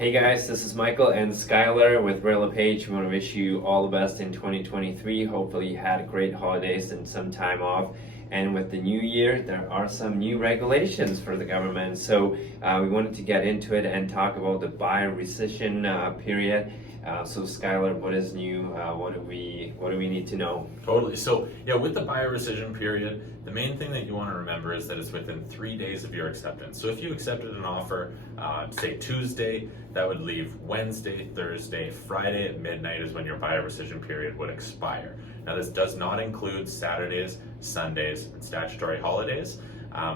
Hey guys, this is Michael and Skylar with Real Page. We want to wish you all the best in 2023. Hopefully you had great holidays and some time off. And with the new year, there are some new regulations for the government. So we wanted to get into it and talk about the buyer rescission period. So Skylar, what is new? What do we need to know? Totally. So yeah, with the buyer rescission period, the main thing that you want to remember is that it's within 3 days of your acceptance. So if you accepted an offer, say Tuesday, that would leave Wednesday, Thursday, Friday at midnight is when your buyer rescission period would expire. Now this does not include Saturdays, Sundays, and statutory holidays,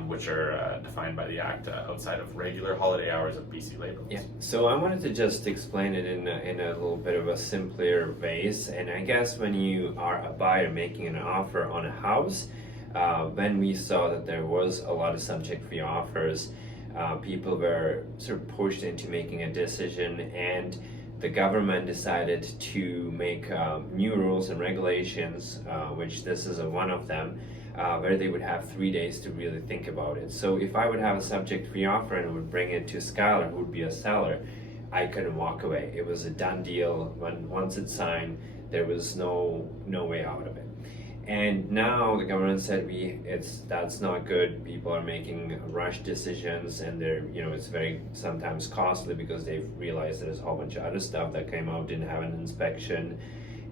which are defined by the Act outside of regular holiday hours of BC labor laws. Yeah, so I wanted to just explain it in a little bit of a simpler ways. And I guess when you are a buyer making an offer on a house, when we saw that there was a lot of subject fee offers, people were sort of pushed into making a decision, and the government decided to make new rules and regulations, which this is one of them, where they would have 3 days to really think about it. So if I would have a subject fee offer and would bring it to Skylar, who would be a seller, I couldn't walk away. It was a done deal. Once it's signed, there was no way out of it. And now the government said that's not good. People are making rush decisions, and it's very sometimes costly because they've realized there's a whole bunch of other stuff that came out, didn't have an inspection,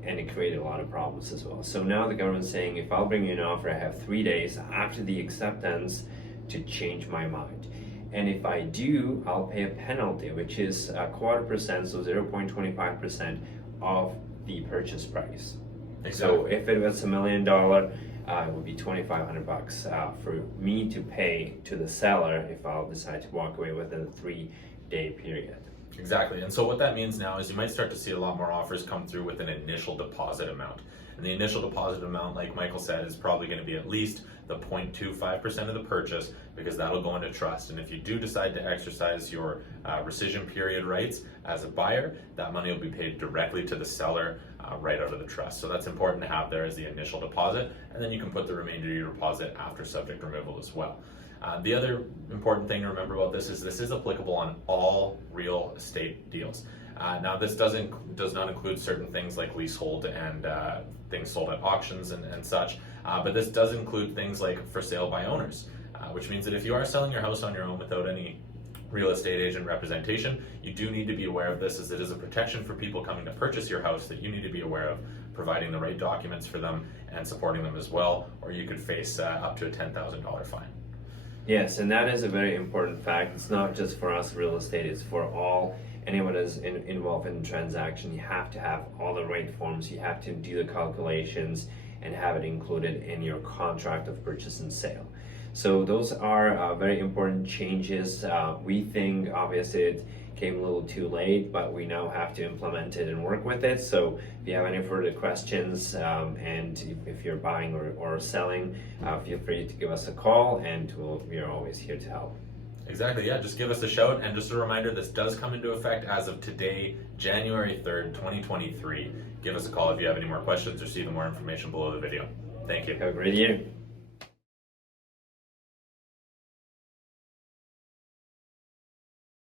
and it created a lot of problems as well. So now the government's saying, if I'll bring you an offer, I have 3 days after the acceptance to change my mind. And if I do, I'll pay a penalty, which is 0.25%, so 0.25% of the purchase price. Exactly. So if it was $1 million, it would be $2,500 for me to pay to the seller if I'll decide to walk away within a 3-day period. Exactly. And so what that means now is you might start to see a lot more offers come through with an initial deposit amount. And the initial deposit amount, like Michael said, is probably going to be at least the 0.25% of the purchase, because that'll go into trust. And if you do decide to exercise your rescission period rights as a buyer, that money will be paid directly to the seller right out of the trust. So that's important to have there as the initial deposit, and then you can put the remainder of your deposit after subject removal as well. The other important thing to remember about this is applicable on all real estate deals. Now this does not include certain things like leasehold and things sold at auctions and such, but this does include things like for sale by owners, which means that if you are selling your house on your own without any real estate agent representation, you do need to be aware of this, as it is a protection for people coming to purchase your house that you need to be aware of, providing the right documents for them and supporting them as well, or you could face up to a $10,000 fine. Yes, and that is a very important fact. It's not just for us real estate, it's for anyone that's involved in the transaction. You have to have all the right forms, you have to do the calculations and have it included in your contract of purchase and sale. So those are very important changes. We think obviously it came a little too late, but we now have to implement it and work with it. So if you have any further questions, and if you're buying or selling, feel free to give us a call, and we are always here to help. Exactly, yeah, just give us a shout. And just a reminder, this does come into effect as of today, January 3rd, 2023. Give us a call if you have any more questions or see the more information below the video. Thank you. Have a great year.